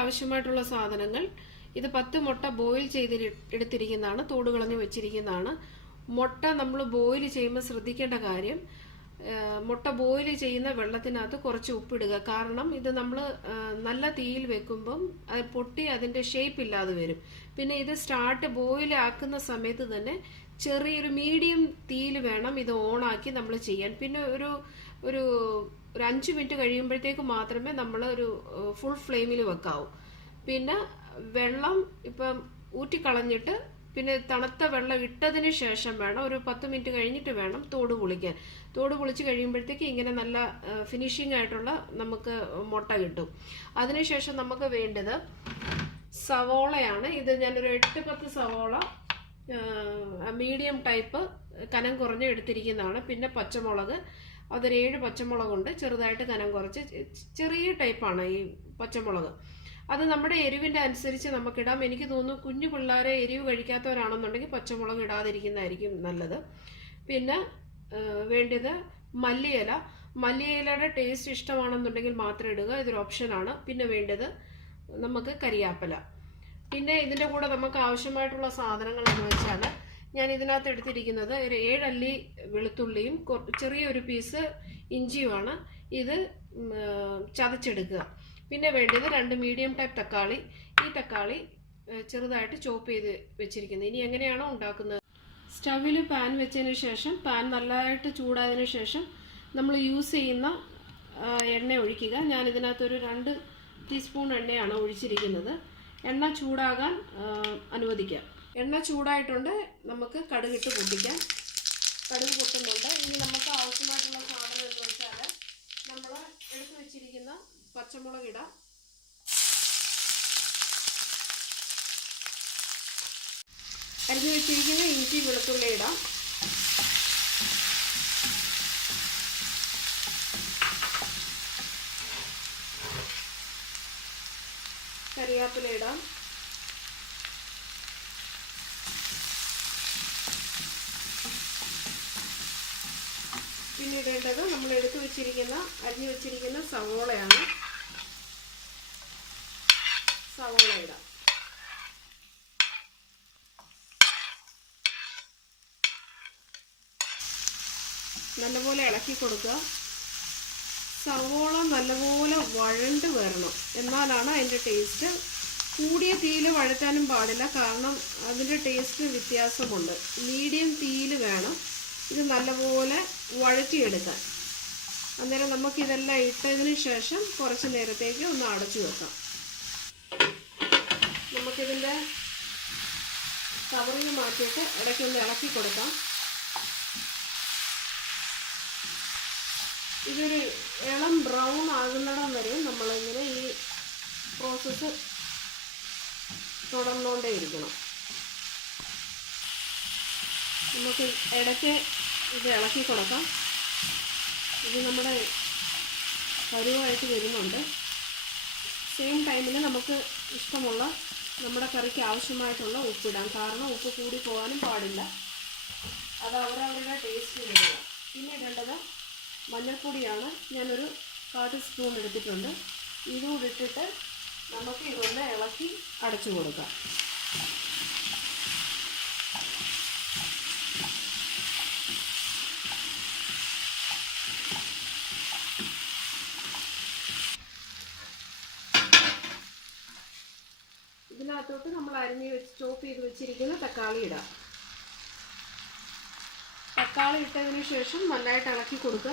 ആവശ്യമായിട്ടുള്ള സാധനങ്ങൾ ഇത് 10 മുട്ട ബോയിൽ ചെയ്ത് എടുത്തിരിക്കുന്നതാണ്, തോട് കളഞ്ഞ് വെച്ചിരിക്കുന്നതാണ്. മുട്ട നമ്മൾ ബോയിൽ ചെയ്യുമ്പോൾ ശ്രദ്ധിക്കേണ്ട കാര്യം, മുട്ട ബോയിൽ ചെയ്യുന്ന വെള്ളത്തിനകത്ത് കുറച്ച് ഉപ്പിടുക. കാരണം ഇത് നമ്മൾ നല്ല തീയിൽ വെക്കുമ്പം അത് പൊട്ടി അതിൻ്റെ ഷേപ്പ് ഇല്ലാതെ വരും. പിന്നെ ഇത് ബോയിൽ ആക്കുന്ന സമയത്ത് തന്നെ ചെറിയൊരു മീഡിയം തീയിൽ വേണം ഇത് ഓണാക്കി നമ്മൾ ചെയ്യാൻ. പിന്നെ ഒരു 5 മിനിറ്റ് കഴിയുമ്പോഴത്തേക്ക് മാത്രമേ നമ്മൾ ഒരു ഫുൾ ഫ്ലെയിമിൽ വെക്കാവൂ. പിന്നെ വെള്ളം ഇപ്പം ഊറ്റിക്കളഞ്ഞിട്ട് പിന്നെ തണുത്ത വെള്ളം ഇട്ടതിന് ശേഷം വേണം, ഒരു 10 മിനിറ്റ് കഴിഞ്ഞിട്ട് വേണം തോട് പൊളിക്കാൻ. തോട് പൊളിച്ച് കഴിയുമ്പോഴത്തേക്ക് ഇങ്ങനെ നല്ല ഫിനിഷിംഗ് ആയിട്ടുള്ള നമുക്ക് മുട്ട കിട്ടും. അതിനുശേഷം നമുക്ക് വേണ്ടത് സവോളയാണ്. ഇത് ഞാനൊരു 8-10 സവോള മീഡിയം ടൈപ്പ് കനം കുറഞ്ഞ് എടുത്തിരിക്കുന്നതാണ്. പിന്നെ പച്ചമുളക്, അതൊരു 7 പച്ചമുളകുണ്ട്, ചെറുതായിട്ട് കനം കുറച്ച്, ചെറിയ ടൈപ്പാണ് ഈ പച്ചമുളക്. അത് നമ്മുടെ എരിവിൻ്റെ അനുസരിച്ച് നമുക്കിടാം. എനിക്ക് തോന്നുന്നു കുഞ്ഞു പിള്ളേരെ എരിവ് കഴിക്കാത്തവരാണെന്നുണ്ടെങ്കിൽ പച്ചമുളക് ഇടാതിരിക്കുന്നതായിരിക്കും നല്ലത്. പിന്നെ വേണ്ടത് മല്ലിയില. മല്ലിയിലയുടെ ടേസ്റ്റ് ഇഷ്ടമാണെന്നുണ്ടെങ്കിൽ മാത്രം ഇടുക, ഇതൊരു ഓപ്ഷനാണ്. പിന്നെ വേണ്ടത് നമുക്ക് കരിയാപ്പല. പിന്നെ ഇതിൻ്റെ കൂടെ നമുക്ക് ആവശ്യമായിട്ടുള്ള സാധനങ്ങൾ എന്ന് വെച്ചാൽ ഞാൻ ഇതിനകത്ത് എടുത്തിരിക്കുന്നത് ഒരു 7 അല്ലി വെളുത്തുള്ളിയും ചെറിയൊരു പീസ് ഇഞ്ചിയുമാണ്. ഇത് ചതച്ചെടുക്കുക. പിന്നെ വേണ്ടത് 2 മീഡിയം ടൈപ്പ് തക്കാളി. ഈ തക്കാളി ചെറുതായിട്ട് ചോപ്പ് ചെയ്ത് വെച്ചിരിക്കുന്നത്. ഇനി എങ്ങനെയാണോ ഉണ്ടാക്കുന്നത്, സ്റ്റവിൽ പാൻ വെച്ചതിന് ശേഷം പാൻ നല്ലതായിട്ട് ചൂടായതിനു ശേഷം നമ്മൾ യൂസ് ചെയ്യുന്ന എണ്ണ ഒഴിക്കുക. ഞാൻ ഇതിനകത്തൊരു 2 ടീസ്പൂൺ എണ്ണയാണ് ഒഴിച്ചിരിക്കുന്നത്. എണ്ണ ചൂടാകാൻ അനുവദിക്കാം. എണ്ണ ചൂടായിട്ടുണ്ട്, നമുക്ക് കടുകിട്ട് പൊട്ടിക്കാം. കടുക് പൊട്ടുന്നുണ്ട്. ഇനി നമുക്ക് ആവശ്യമായിട്ടുള്ള സാധനം എന്ന് വെച്ചാൽ നമ്മൾ എടുത്തു വെച്ചിരിക്കുന്ന പച്ചമുളക് ഇടാം. അരിഞ്ഞു വെച്ചിരിക്കുന്ന ഇഞ്ചി വെളുത്തുള്ളി ഇടാം. കറിവേപ്പില ഇടാം. പിന്നെ ഇടേണ്ടത് നമ്മൾ എടുത്തു വെച്ചിരിക്കുന്ന അരിഞ്ഞു വെച്ചിരിക്കുന്ന സവോളയാണ്. സവോള ഇടാം. നല്ലപോലെ ഇളക്കി കൊടുക്കുക. സവോള നല്ലപോലെ വഴണ്ട് വരണം, എന്നാലാണ് അതിൻ്റെ ടേസ്റ്റ്. കൂടിയ തീയിൽ വഴറ്റാനും പാടില്ല, കാരണം അതിൻ്റെ ടേസ്റ്റ് വ്യത്യാസമുണ്ട്. മീഡിയം തീയിൽ വേണം ഇത് നല്ലപോലെ വഴറ്റിയെടുക്കാൻ. അന്നേരം നമുക്കിതെല്ലാം ഇട്ടതിന് ശേഷം കുറച്ച് നേരത്തേക്ക് ഒന്ന് അടച്ചു വെക്കാം. നമുക്കിതിൻ്റെ കവറിങ് മാറ്റിയിട്ട് ഇടയ്ക്കൊന്ന് ഇളക്കി കൊടുക്കാം. ഇതൊരു ഇളം ബ്രൗൺ ആകുന്നിടം വരെ നമ്മളിങ്ങനെ ഈ പ്രോസസ്സ് തുടർന്നുകൊണ്ടേ ഇരിക്കണം. നമുക്ക് ഇടയ്ക്ക് ഇത് ഇളക്കി കൊടുക്കാം. ഇത് നമ്മുടെ പരുവായിട്ട് വരുന്നുണ്ട്. സെയിം ടൈമിൽ നമുക്ക് ഇഷ്ടമുള്ള നമ്മുടെ കറിക്ക് ആവശ്യമായിട്ടുള്ള ഉപ്പിടാം. കാരണം ഉപ്പ് കൂടി പോകാനും പാടില്ല, അത് അവരവരുടെ ടേസ്റ്റ് ഇടുക. പിന്നെ ഇടേണ്ടത് മഞ്ഞൾപ്പൊടിയാണ്. ഞാനൊരു 1/4 സ്പൂൺ എടുത്തിട്ടുണ്ട്. ഇതുകൂടി ഇട്ടിട്ട് നമുക്ക് ഇതൊന്ന് ഇളക്കി അടച്ചു കൊടുക്കാം. ഇതിനകത്തോട്ട് നമ്മൾ ചോപ്പ് ചെയ്ത് വെച്ചിരിക്കുന്ന തക്കാളി ഇടാം. തക്കാളി ഇട്ടതിന് ശേഷം നല്ലതായിട്ട് ഇളക്കി കൊടുക്കുക.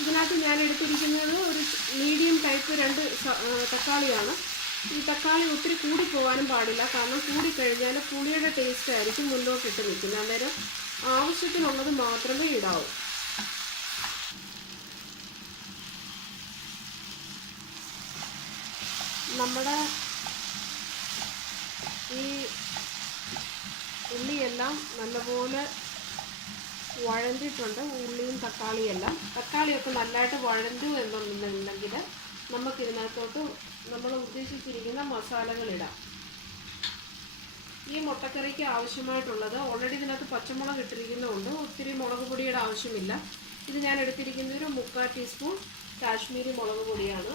ഇതിനകത്ത് ഞാൻ എടുത്തിരിക്കുന്നത് ഒരു മീഡിയം ടൈപ്പ് 2 തക്കാളിയാണ്. ഈ തക്കാളി ഒത്തിരി കൂടിപ്പോകാനും പാടില്ല, കാരണം കൂടിക്കഴിഞ്ഞാൽ പുളിയുടെ ടേസ്റ്റ് ആയിരിക്കും മുന്നോട്ടിട്ട് നിൽക്കുന്നത്. അന്നേരം ആവശ്യത്തിനുള്ളത് മാത്രമേ ഇടാവൂ. നമ്മുടെ ഈ ഉള്ളിയെല്ലാം നല്ലപോലെ വഴണ്ടിട്ടുണ്ട്. ഉള്ളിയും തക്കാളിയെല്ലാം, തക്കാളിയൊക്കെ നല്ലതായിട്ട് വഴണ്ടു എന്നുണ്ടെങ്കിൽ നമുക്കിതിനകത്തോട്ട് നമ്മൾ ഉദ്ദേശിച്ചിരിക്കുന്ന മസാലകളിടാം. ഈ മുട്ടക്കറിക്ക് ആവശ്യമായിട്ടുള്ളത് ഓൾറെഡി ഇതിനകത്ത് പച്ചമുളക് ഇട്ടിരിക്കുന്നതുകൊണ്ട് ഒത്തിരി മുളക് പൊടിയുടെ ആവശ്യമില്ല. ഇത് ഞാൻ എടുത്തിരിക്കുന്നത് ഒരു 3/4 ടീസ്പൂൺ കാശ്മീരി മുളക് പൊടിയാണ്.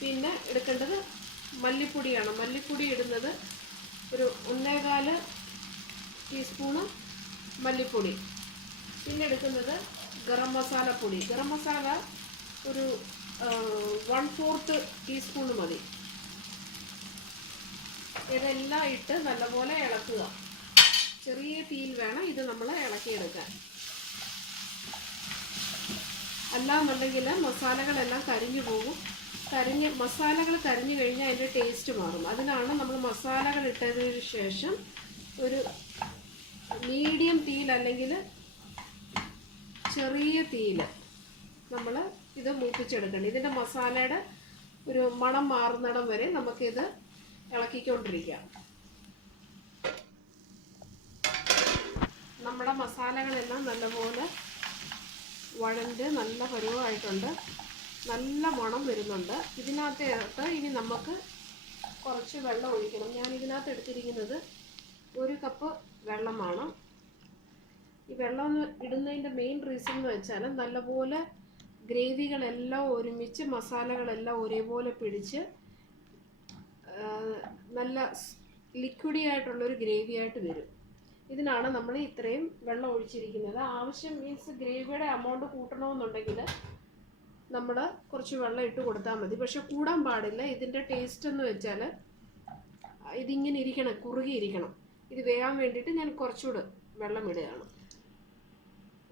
പിന്നെ എടുക്കേണ്ടത് മല്ലിപ്പൊടിയാണ്. മല്ലിപ്പൊടി ഇടുന്നത് ഒരു 1.25 ടീസ്പൂണ് മല്ലിപ്പൊടി. പിന്നെ എടുക്കുന്നത് ഗരം മസാല പൊടി. ഗരം മസാല ഒരു 1/4 ടീസ്പൂൺ മതി. ഇതെല്ലാം ഇട്ട് നല്ലപോലെ ഇളക്കുക. ചെറിയ തീയിൽ വേണം ഇത് നമ്മൾ ഇളക്കിയെടുക്കാൻ. അല്ലാന്നുണ്ടെങ്കിൽ മസാലകളെല്ലാം കരിഞ്ഞു പോകും. മസാലകൾ കരിഞ്ഞു കഴിഞ്ഞാൽ അതിൻ്റെ ടേസ്റ്റ് മാറും. അതിനാണ് നമ്മൾ മസാലകൾ ഇട്ടതിന് ശേഷം ഒരു മീഡിയം തീയിൽ അല്ലെങ്കിൽ ചെറിയ തീയിൽ നമ്മൾ ഇത് മൂപ്പിച്ചെടുക്കണം. ഇതിൻ്റെ മസാലയുടെ ഒരു മണം മാറുന്നിടം വരെ നമുക്കിത് ഇളക്കിക്കൊണ്ടിരിക്കാം. നമ്മുടെ മസാലകളെല്ലാം നല്ലപോലെ വഴണ്ട് നല്ല പരുവമായിട്ടുണ്ട്. നല്ല മണം വരുന്നുണ്ട്. ഇതിനകത്ത് ഇനി നമുക്ക് കുറച്ച് വെള്ളം ഒഴിക്കണം. ഞാൻ ഇതിനകത്ത് എടുത്തിരിക്കുന്നത് 1 കപ്പ് വെള്ളമാണ്. ഈ വെള്ളം ഇടുന്നതിൻ്റെ മെയിൻ റീസൺ എന്ന് വെച്ചാൽ നല്ലപോലെ ഗ്രേവികളെല്ലാം ഒരുമിച്ച് മസാലകളെല്ലാം ഒരേപോലെ പിടിച്ച് നല്ല ലിക്വിഡി ആയിട്ടുള്ളൊരു ഗ്രേവി ആയിട്ട് വരും. ഇതിനാണ് നമ്മൾ ഇത്രയും വെള്ളം ഒഴിച്ചിരിക്കുന്നത്. ആവശ്യം മീൻസ് ഗ്രേവിയുടെ എമൗണ്ട് കൂട്ടണമെന്നുണ്ടെങ്കിൽ നമ്മൾ കുറച്ച് വെള്ളം ഇട്ട് കൊടുത്താൽ മതി. പക്ഷെ കൂടാൻ പാടില്ല. ഇതിൻ്റെ ടേസ്റ്റ് എന്ന് വെച്ചാൽ ഇതിങ്ങനെ ഇരിക്കണം, കുറുകിയിരിക്കണം. ഇത് വേകാൻ വേണ്ടിയിട്ട് ഞാൻ കുറച്ചുകൂടെ വെള്ളം ഇടുകയാണ്.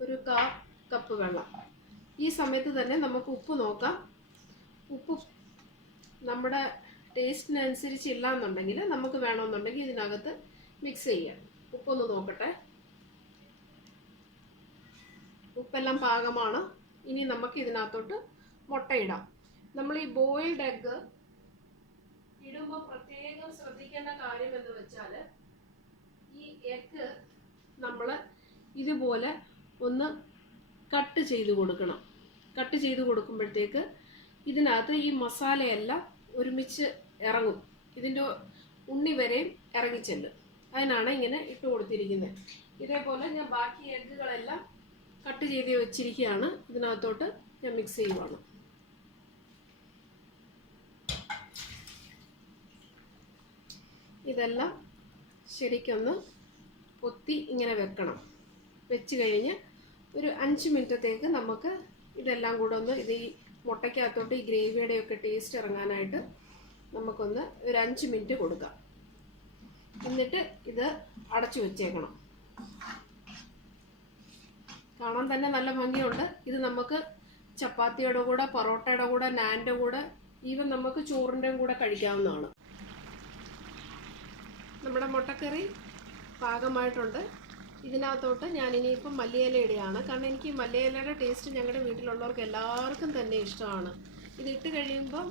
ഒരു 1/4 കപ്പ് വെള്ളം. ഈ സമയത്ത് തന്നെ നമുക്ക് ഉപ്പ് നോക്കാം. ഉപ്പ് നമ്മുടെ ടേസ്റ്റിനനുസരിച്ചില്ല എന്നുണ്ടെങ്കിൽ നമുക്ക് വേണമെന്നുണ്ടെങ്കിൽ ഇതിനകത്ത് മിക്സ് ചെയ്യാം. ഉപ്പൊന്ന് നോക്കട്ടെ. ഉപ്പെല്ലാം പാകമാണ്. ഇനി നമുക്ക് ഇതിനകത്തോട്ട് മുട്ട ഇടാം. നമ്മൾ ഈ ബോയിൽഡ് എഗ്ഗ് ഇടുമ്പോൾ പ്രത്യേകം ശ്രദ്ധിക്കേണ്ട കാര്യം എന്ന് വെച്ചാൽ ഈ എഗ്ഗ് നമ്മൾ ഇതുപോലെ ഒന്ന് കട്ട് ചെയ്ത് കൊടുക്കണം. കട്ട് ചെയ്ത് കൊടുക്കുമ്പോഴത്തേക്ക് ഇതിനകത്ത് ഈ മസാലയെല്ലാം ഒരുമിച്ച് ഇറങ്ങും. ഇതിൻ്റെ ഉണ്ണി വരെയും ഇറങ്ങിച്ചെല്ലും. അതിനാണ് ഇങ്ങനെ ഇട്ട് കൊടുത്തിരിക്കുന്നത്. ഇതേപോലെ ഞാൻ ബാക്കി എഗ്ഗുകളെല്ലാം കട്ട് ചെയ്ത് വെച്ചിരിക്കുകയാണ്. ഇതിനകത്തോട്ട് ഞാൻ മിക്സ് ചെയ്യുവാണ്. ഇതെല്ലാം ശരിക്കൊന്ന് പൊത്തി ഇങ്ങനെ വെക്കണം. വെച്ച് കഴിഞ്ഞ് ഒരു 5 മിനിറ്റത്തേക്ക് നമുക്ക് ഇതെല്ലാം കൂടെ ഒന്ന് ഈ മുട്ടയ്ക്കകത്തോട്ട് ഈ ഗ്രേവിയുടെയൊക്കെ ടേസ്റ്റ് ഇറങ്ങാനായിട്ട് നമുക്കൊന്ന് ഒരു 5 മിനിറ്റ് കൊടുക്കാം. എന്നിട്ട് ഇത് അടച്ചു വെച്ചേക്കണം. കാണാൻ തന്നെ നല്ല ഭംഗിയുണ്ട്. ഇത് നമുക്ക് ചപ്പാത്തിയുടെ കൂടെ, പൊറോട്ടയുടെ കൂടെ, നാൻ്റെ കൂടെ, ഈവൻ നമുക്ക് ചോറിൻ്റെയും കൂടെ കഴിക്കാവുന്നതാണ്. നമ്മുടെ മുട്ടക്കറി പാകമായിട്ടുണ്ട്. ഇതിനകത്തോട്ട് ഞാൻ ഇനിയിപ്പം മല്ലിയില ഇടുകയാണ്. കാരണം എനിക്ക് മല്ലിയിലയുടെ ടേസ്റ്റ് ഞങ്ങളുടെ വീട്ടിലുള്ളവർക്ക് എല്ലാവർക്കും തന്നെ ഇഷ്ടമാണ്. ഇതിട്ട് കഴിയുമ്പം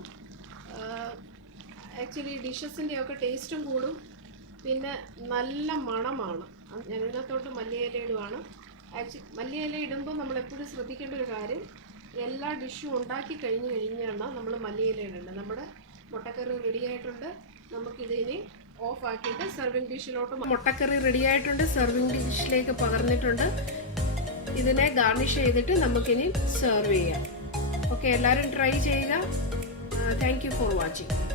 ആക്ച്വലി ഡിഷസിൻ്റെയൊക്കെ ടേസ്റ്റും കൂടും. പിന്നെ നല്ല മണമാണ്. ഞാൻ ഇതിനകത്തോട്ട് മല്ലിയില ഇടുവാണ്. മല്ലിയില ഇടുമ്പോൾ നമ്മൾ എപ്പോഴും ശ്രദ്ധിക്കേണ്ട ഒരു കാര്യം, എല്ലാ ഡിഷും ഉണ്ടാക്കി കഴിഞ്ഞാണ് നമ്മൾ മല്ലിയില ഇടേണ്ടത്. നമ്മുടെ മുട്ടക്കറി റെഡി ആയിട്ടുണ്ട്. നമുക്കിതിനെ ഓഫ് ആക്കിയിട്ട് സെർവിങ് ഡിഷിലോട്ട് മുട്ടക്കറി റെഡി ആയിട്ടുണ്ട്. സെർവിങ് ഡിഷിലേക്ക് പകർന്നിട്ടുണ്ട്. ഇതിനെ ഗാർണിഷ് ചെയ്തിട്ട് നമുക്കിനി സെർവ് ചെയ്യാം. ഓക്കെ, എല്ലാവരും ട്രൈ ചെയ്യുക. Thank you for watching.